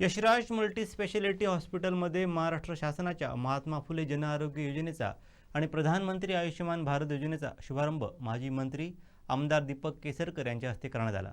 Yashraj multi speciality हॉस्पिटलमध्ये महाराष्ट्र शासनाच्या महात्मा फुले जनआरोग्य योजनेचा आणि प्रधानमंत्री आयुष्यमान भारत योजनेचा शुभारंभ माजी मंत्री आमदार दीपक केसरकर यांच्या हस्ते करण्यात आला.